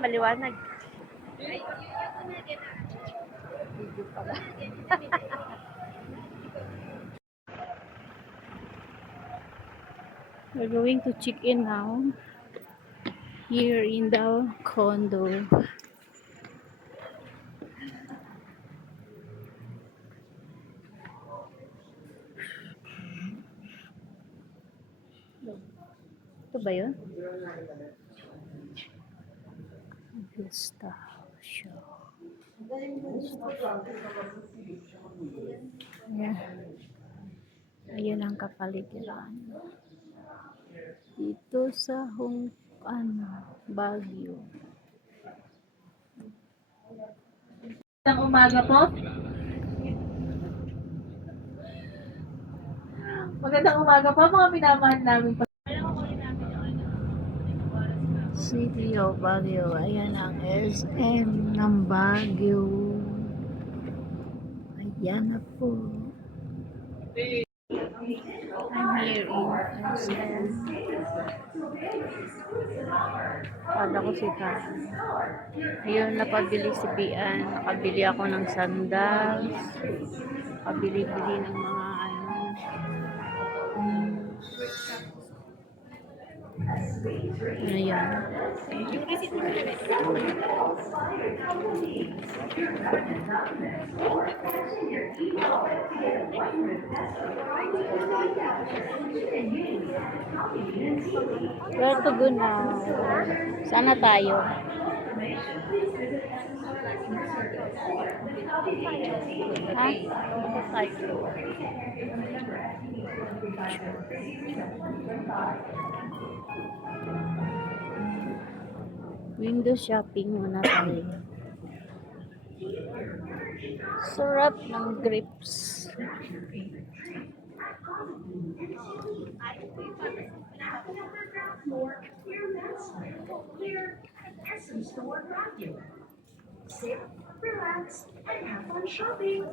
Maliwanag. Video pala. We're going to check in now. Here in the condo. Ito ba yun? Vista Show. Ayan. Ayan ang kapaligiran. Dito sa Baguio. Magandang umaga po. Magandang umaga po mga minamahal namin. City of Baguio. Ayan ang SM ng Baguio. Ayan na po. I'm here in SM. Kala ko si Karen. Ayun, napabili si Bian. Nakabili ako ng sandals. Nakabili-bili ng mga ayan. Where to go now? Sana tayo. Ha? Window shopping muna tayo. Sarap ng grapes. Sit, relax, and have fun shopping.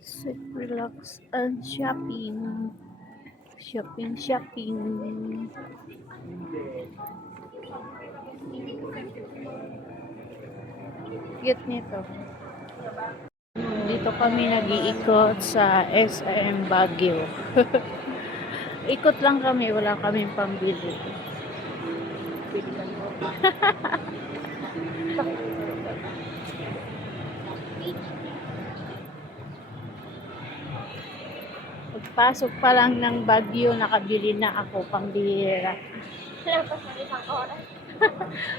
Sit, relax, and shopping. Shopping. Cute nito. Dito kami nag-iikot sa SM Baguio. Ikot lang kami, wala kaming pambili. Pagpasok pa lang ng Baguio, nakabili na ako pambihira.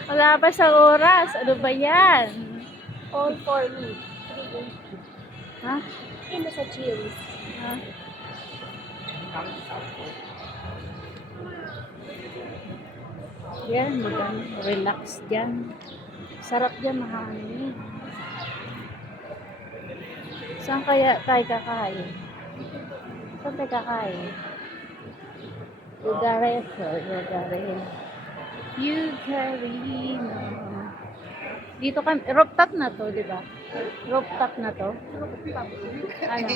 Wala pa sa oras. Ano ba yan? All for me. Ha? Hindi sa chills. Ha? Yan, relax dyan. Sarap dyan, mahangin. Saan kaya tayo kakain? Saan tayo kakain? Yugarino. Dito kami, rooftop na to, di ba? Rooftop na to. Ano?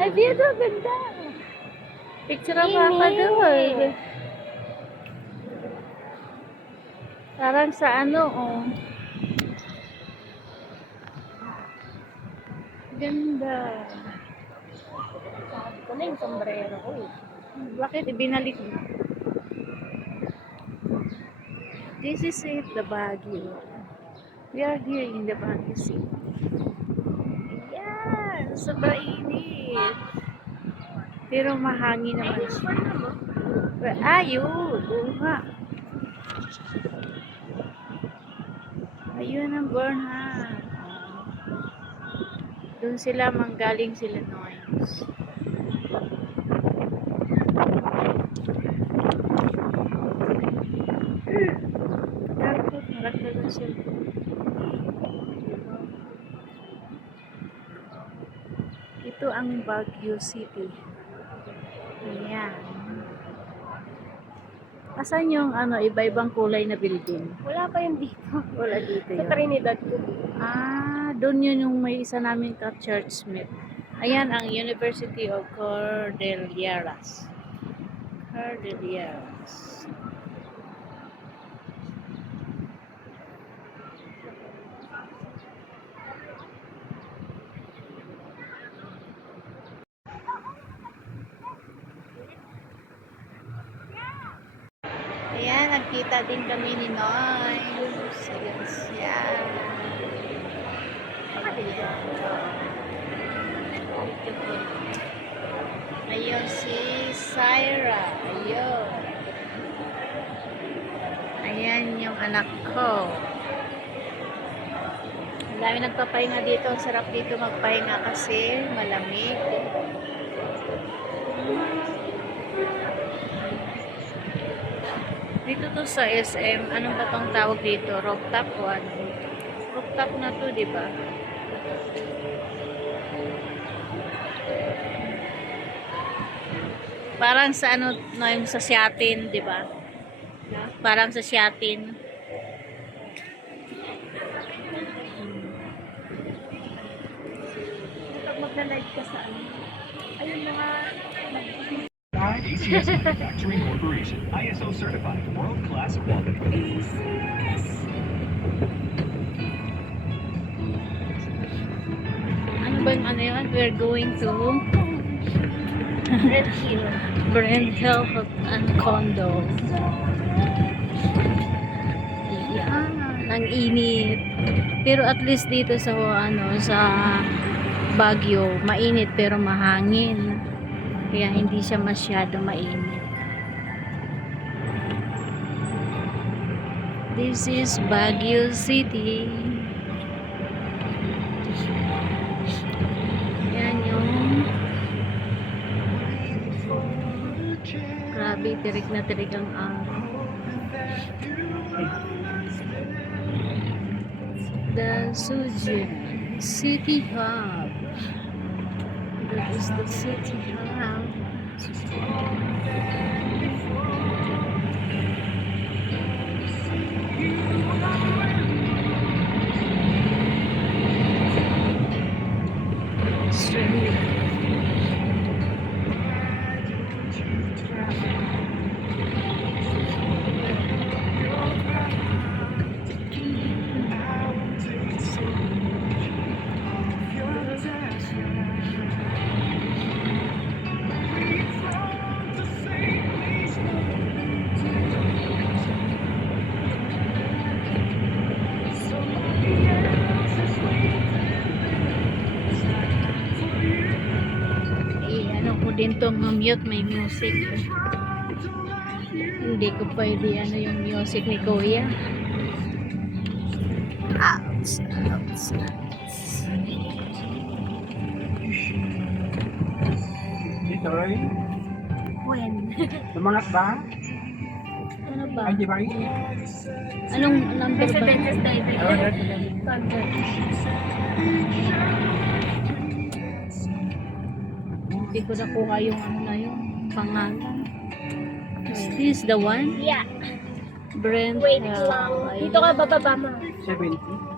Ay, dito, ganda. Picture ang mapa doon. Parang sa ano, oh. Ganda. Ito na yung sombrero ko eh. Bakit ibinalik mo? This is it, the Baguio. We are here in the Baguio City. Ayan, sobrang init. Pero mahangin naman siya. Ayun, oo nga. Ayun ang Burnham. Doon sila manggaling sila noise. Dapat malagdagan sila. Ito ang Baguio City. Ayan. Asan yung iba-ibang kulay na building? Wala pa yun dito. Wala dito Sa yun. Trinidad ko. Ah, Doon yun yung may isa namin ka-churchmate. Ayan ang University of Cordilleras. Cordilleras. Ayan, nagkita din kami ni Noy. Ayan siya. Ayan. Beautiful. Ayun si Syra. Ayun. Ayan yung anak ko. Ang dami nagpapahinga dito. Ang sarap dito magpahinga kasi malamig. Dito to sa SM, anong ba tong tawag dito? Rooftop o ano? Rooftop na to, di ba? Parang sa ano, no, yung sa Siatin, di ba? Parang sa Siatin. Pag magla-live ka sa ano, ayun mga ACS Manufacturing Corporation, ISO certified, world-class quality. Ano ba yung ano yun? We're going to Red Hill. Brent Hill and Condo. Ayan, ang init. Pero at least dito sa ano, sa Baguio, mainit pero mahangin. Kaya hindi siya masyado mainit. This is Baguio City. Yan yung grabe, tirik na tirik ang araw. The Sujian City Hub. That is the city hub. Street. Ano ko din tong mute, may music. Hindi ko pwede ano yung music ni Kuya. Outs, outs, outs. Dito rin. When? Lumangat ba? Ano ba? Ay, di ba? Anong number ba? Residences tayo. Oh, Convert. Hindi ko nakuha yung ano na yung pangalan. Is this the one? Yeah. Brent Wait Hill. lang. Ayun. Dito ka bababa mo. 70.